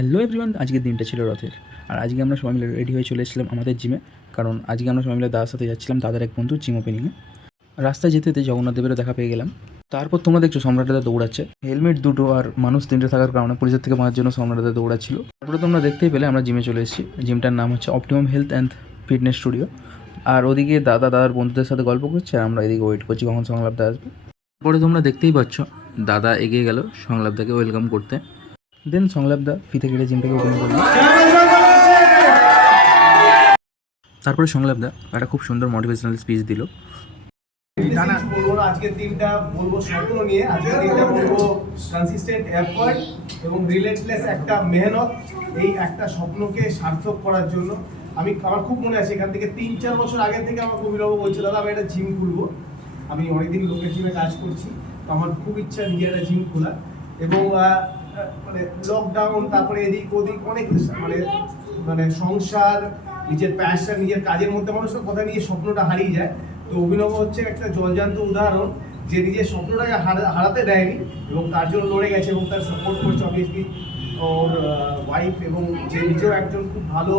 Hello everyone, আজকের দিনটা ছিল রথের। আর আজকে আমরা সবাই মিলে রেডি হয়ে চলে এসেছিলাম আমাদের জিমে। কারণ আজকে আমরা সবাই মিলে দাদার সাথে যাচ্ছিলাম দাদার এক বন্ধুর জিম ওপেনিংয়ে। রাস্তায় যেতে যেতে জগন্নাথ দেবেরও দেখা পেয়ে গেলাম। তারপর তোমরা দেখছো সম্রাট দাদা দৌড়াচ্ছে, হেলমেট দুটো আর মানুষ তিনটে থাকার কারণে পুলিশের থেকে বাঁচার জন্য সম্রাট দাদা দৌড়াচ্ছিল। তারপরে তোমরা দেখতেই পেলে আমরা জিমে চলে এসেছি। জিমটার নাম হচ্ছে optimum health and fitness studio. আর ওদিকে দাদার বন্ধুদের সাথে গল্প করছে, আর আমরা এদিকে ওয়েট করছি কখন সংলাপদা আসবে। পরে তোমরা দেখতেই পাচ্ছ দাদা এগিয়ে গেল সংলাপদাকে ওয়েলকাম করতে। দেন সংলাপদা ফিতে কেটে জিমটাকে ওপেন করলো। তারপরে সংলাপদা একটা খুব সুন্দর মোটিভেশনাল স্পিচ দিল। বলবো না আজকের দিনটা, বলবো স্বপ্ন নিয়ে। আজকের দিনটা বলবো কনসিস্টেন্ট এফর্ট এবং রিলেটলেস একটা মেহনত, এই একটা স্বপ্নকে সার্থক করার জন্য। আমার খুব মনে আছে, এখান থেকে 3-4 বছর আগে থেকে আমার অভিনব বলছে, দাদা আমি একটা জিম খুলবো। আমি অনেকদিন লোকের জিমে কাজ করছি, তো আমার খুব ইচ্ছা নিজে একটা জিম খোলা। এবং মানে লকডাউন, তারপরে এদিক ওদিক অনেক মানে সংসার, নিজের প্যাশন, নিজের কাজের মধ্যে মানুষের কথা নিয়ে স্বপ্নটা হারিয়ে যায়। তো অভিনব হচ্ছে একটা জলজান্ত উদাহরণ, যে নিজের স্বপ্নটাকে হারাতে দেয়নি এবং তার জন্য লড়ে গেছে এবং তার সাপোর্ট করছে অবভিয়াসলি ওর ওয়াইফ, এবং যে নিজেও একজন খুব ভালো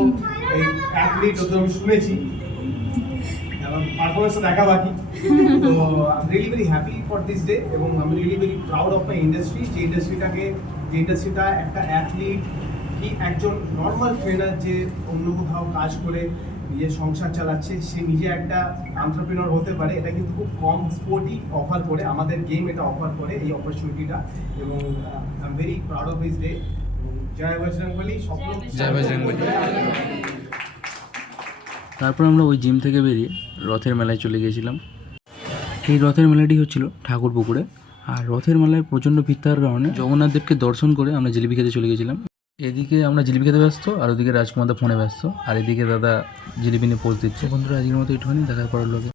এই অ্যাথলিট, ওদের আমি শুনেছি পারফরমেন্সটা দেখা বাকি। তো I am really very happy for this day, এবং I am really very proud of my industry. যে ইন্ডাস্ট্রিটা একটা অ্যাথলিট কি একজন নর্মাল ট্রেনার যে অন্য কোথাও কাজ করে নিজের সংসার চালাচ্ছে, সে নিজে একটা এন্টারপ্রেনার হতে পারে। এটা কিন্তু খুব কম স্পোর্টই অফার করে, আমাদের গেম এটা অফার করে এই অপরচুনিটিটা। এবং I am very proud of this day. জয় বজরংবলী, স্বপ্ন জয় বজরংবলী। তারপর আমরা ওই জিম থেকে বেরিয়ে রথের মেলায় চলে গিয়েছিলাম। এই রথের মেলাটি হচ্ছিল ঠাকুর পুকুরে। আর রথের মেলায় প্রচণ্ড ভিড় থাকার কারণে জগন্নাথ দেবকে দর্শন করে আমরা জিলিপি খেতে চলে গেছিলাম। এদিকে আমরা জিলিপি খেতে ব্যস্ত, আর ওদিকে রাজকুমারদা ফোনে ব্যস্ত, আর এদিকে দাদা জিলিপি নিয়ে পোজ দিচ্ছে। বন্ধুরা আজকের মতো একটুখানি, দেখার পরের লোকে।